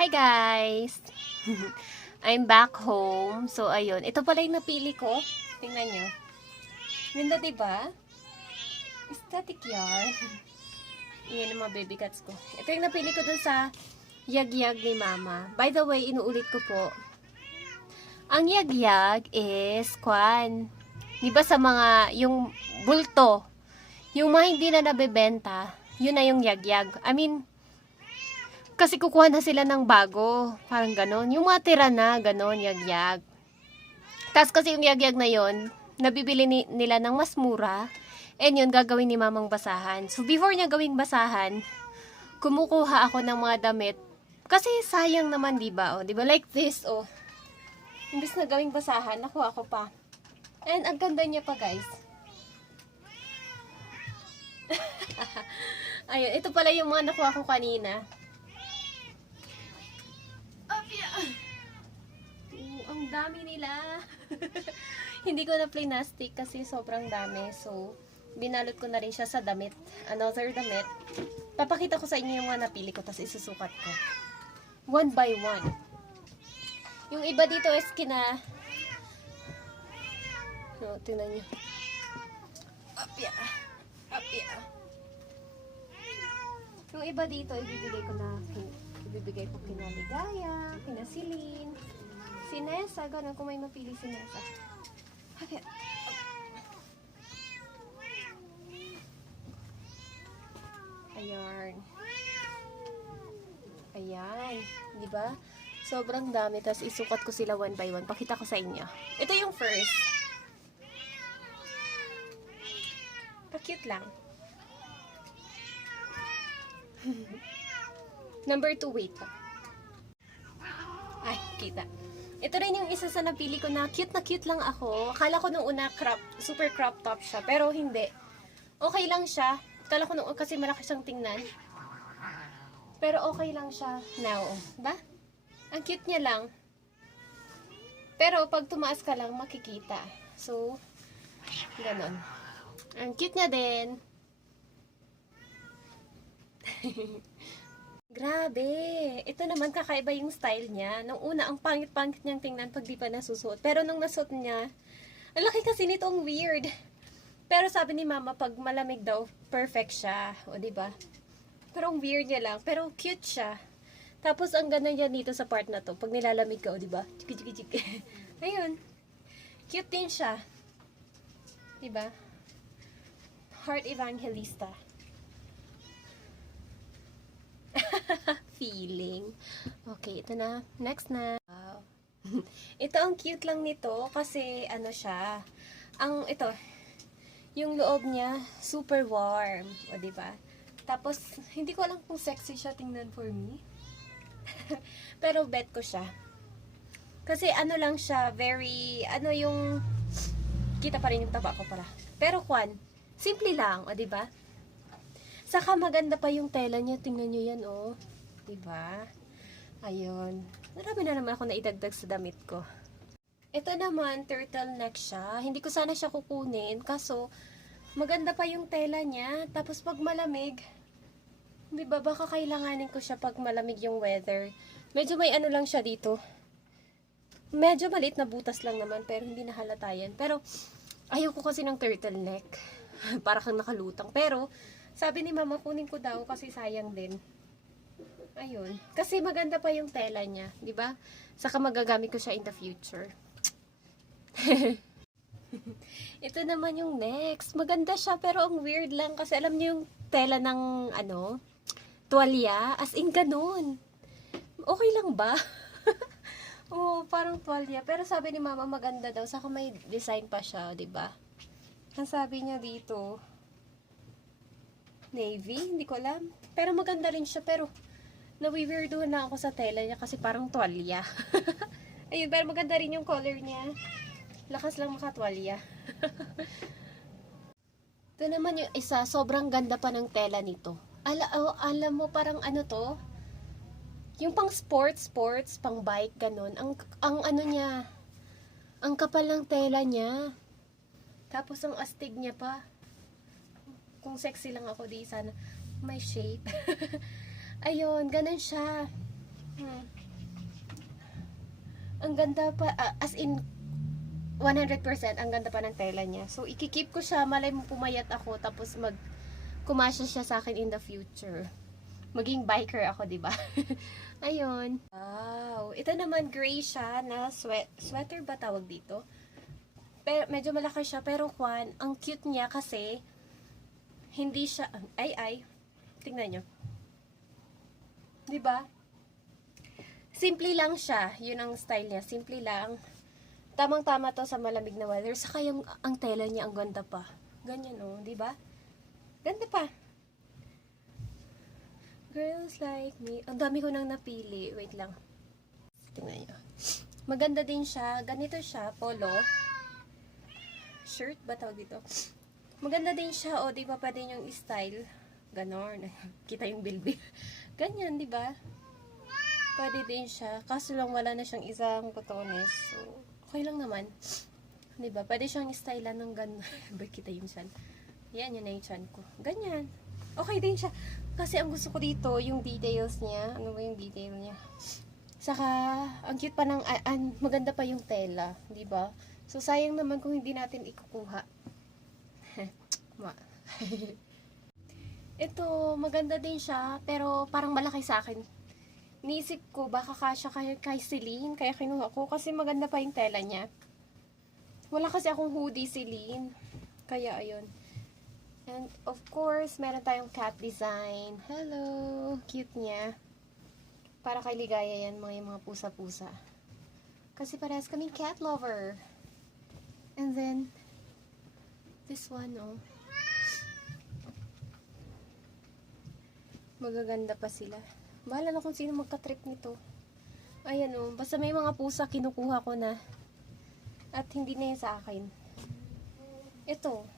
Hi guys! I'm back home. So, ayun. Ito pala yung napili ko. Tingnan nyo. Ganda, diba? Aesthetic yarn. Iyan ang mga baby cats ko. Ito yung napili ko dun sa yagyag ni mama. By the way, inuulit ko po. Ang yagyag is, diba sa mga, yung bulto, yung mga hindi na nabebenta, yun na yung yagyag. I mean, kasi kukuha na sila ng bago. Parang ganon. Yung mga tira na, ganon, yagyag. Tapos kasi yung yagyag na yon nabibili nila ng mas mura. And yun, gagawin ni mamang basahan. So, before niya gawing basahan, kumukuha ako ng mga damit. Kasi sayang naman, diba? O, diba? Like this, oh. Imbis na gawing basahan, nakuha ko pa. And ang ganda niya pa, guys. Ayun, ito pala yung mga nakuha ko kanina. Ang dami nila. Hindi ko na plastic kasi sobrang dami. So, binalot ko na rin siya sa damit. Another damit. Papakita ko sa inyo yung mga napili ko tapos isusukat ko. One by one. Yung iba dito is tingnan nyo. Apya. Yung iba dito, ibibigay ko kina Ligaya, kina Celine, si Nessa, ganun kung may mapili si Nessa. Okay. Ayan. Diba? Sobrang dami. Tapos isukat ko sila one by one. Pakita ko sa inyo. Ito yung first. Pa-cute lang. Number 2, wait lang. Ay, kita. Ito rin yung isa sa napili ko na cute lang ako. Akala ko nung una super crop top siya, pero hindi. Okay lang siya. Akala ko nung kasi malaki siyang tingnan. Pero okay lang siya now. Ba? Ang cute niya lang. Pero pag tumaas ka lang, makikita. So, ganon. Ang cute niya din. Grabe! Ito naman kakaiba yung style niya. Nung una, ang pangit-pangit niyang tingnan pag di pa nasusuot. Pero nung nasuot niya, ang laki kasi nito, ang weird. Pero sabi ni mama, pag malamig daw, perfect siya. O, diba? Pero ang weird niya lang. Pero cute siya. Tapos, ang ganda niya dito sa part na to. Pag nilalamig ka, o, diba? Chiki. Ayun. Cute din siya. Diba? Heart Evangelista. Feeling. Okay, ito na. Next na. Wow. Ito ang cute lang nito kasi ano siya. Ito, yung loob niya super warm, o di ba? Tapos hindi ko alam kung sexy siya tingnan for me. Pero bet ko siya. Kasi ano lang siya, very yung kita pa rin yung taba ko pala. Pero simple lang, o di ba? Saka maganda pa yung tela niya. Tingnan nyo yan, oh. Diba? Ayun. Marami na naman ako naidagdag sa damit ko. Ito naman, turtleneck siya. Hindi ko sana siya kukunin. Kaso, maganda pa yung tela niya. Tapos pag malamig, diba, baka kailanganin ko siya pag malamig yung weather. Medyo may ano lang siya dito. Medyo maliit na butas lang naman, pero hindi nahalata yan. Pero, ayaw ko kasi ng turtleneck. Para kang nakalutang. Pero, sabi ni mama, kunin ko daw kasi sayang din. Ayun. Kasi maganda pa yung tela niya. Diba? Saka magagamit ko siya in the future. Ito naman yung next. Maganda siya pero ang weird lang. Kasi alam niyo yung tela ng tuwalya. As in ganun. Okay lang ba? Oo, parang tuwalya. Pero sabi ni mama maganda daw. Saka may design pa siya. Diba? Ang sabi niya dito, navy, hindi ko alam. Pero maganda rin siya, pero nawi-weirdohan na ako sa tela niya kasi parang tuwalya. Ayun, pero maganda rin yung color niya. Lakas lang makatwalya. Ito naman yung isa, sobrang ganda pa ng tela nito. Alam mo, parang ano to? Yung pang sports, pang bike, ganun. Ang ano niya, ang kapal ng tela niya. Tapos ang astig niya pa. Kung sexy lang ako, di sana may shape. Ayun, ganun siya. Hmm. Ang ganda pa, as in, 100% ang ganda pa ng tela niya. So, ikikip ko siya, malay mo pumayat ako, tapos kumasya siya sa akin in the future. Maging biker ako, di ba? Ayun. Wow. Ito naman, gray siya na sweater ba tawag dito? Pero, medyo malaki siya, pero Juan, ang cute niya kasi, hindi siya, tingnan nyo. Di ba? Simple lang siya. Yun ang style niya. Simple lang. Tamang-tama to sa malamig na weather. Saka yung ang tela niya ang ganda pa. Ganyan oh, di ba? Ganda pa. Girls like me. Ang dami ko nang napili. Wait lang. Tingnan niyo. Maganda din siya. Ganito siya, polo. Shirt ba tawag dito? Maganda din siya. O, di ba pa din yung style? Ganon. Kita yung bilbil. Ganyan, di ba? Pwede din siya. Kaso lang wala na siyang isang botones. So, okay lang naman. Diba? Pwede siyang stylean ng gano'n. Ba kita yung chan? Yan, yun na yung chan ko. Ganyan. Okay din siya. Kasi ang gusto ko dito, yung details niya. Ano ba yung detail niya? Saka, ang cute pa ng, maganda pa yung tela. Diba? So, sayang naman kung hindi natin ikukuha. Ito, maganda din siya. Pero, parang malaki sa akin. Niisip ko, baka kasya kay Celine, kaya kinuha ko, kasi maganda pa yung tela niya. Wala kasi akong hoodie, Celine. Kaya, ayun. And, of course, meron tayong cat design. Hello! Cute niya. Para kay Ligaya yan, mga pusa-pusa. Kasi parehas kaming cat lover. And then, this one, oh. Magaganda pa sila. Bahala na kung sino magka-trip nito. Ayan o. Basta may mga pusa, kinukuha ko na. At hindi na yun sa akin. Ito.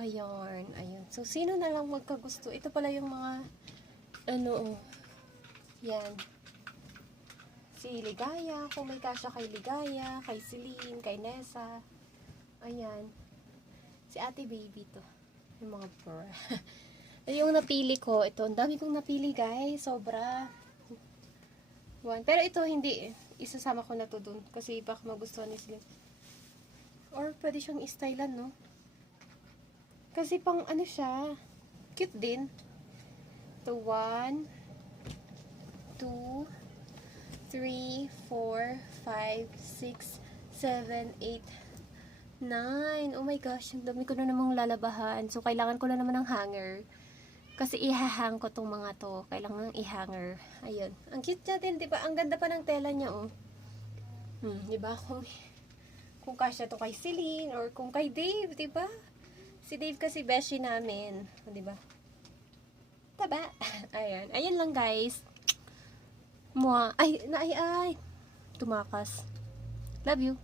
Ayan. Ayan. So, sino na lang magkagusto? Ito pala yung mga yan. Si Ligaya. Kung may kasya kay Ligaya, kay Celine, kay Nessa. Ayan. Si Ate Baby to. Yung mga pura. Yung napili ko, ito, ang dami kong napili guys, sobra. Pero ito hindi, isasama ko na to dun, kasi baka magustuhan ni Slim. Or pwede siyang i-stylean, no? Kasi pang ano siya, cute din. Ito, 1, 2, 3, 4, 5, 6, 7, 8, 9. Oh my gosh, ang dami ko na namang lalabahan. So, kailangan ko na naman ng hanger. Kasi ihahang ko tong mga to. Kailangan i-hanger. Ayun. Ang cute niya din, di ba? Ang ganda pa ng tela niya, oh. Di ba? Kung kasya to kay Celine or kung kay Dave, di ba? Si Dave kasi beshi namin. Di ba? Taba. Ayan. Ayan lang, guys. Ay. Tumakas. Love you.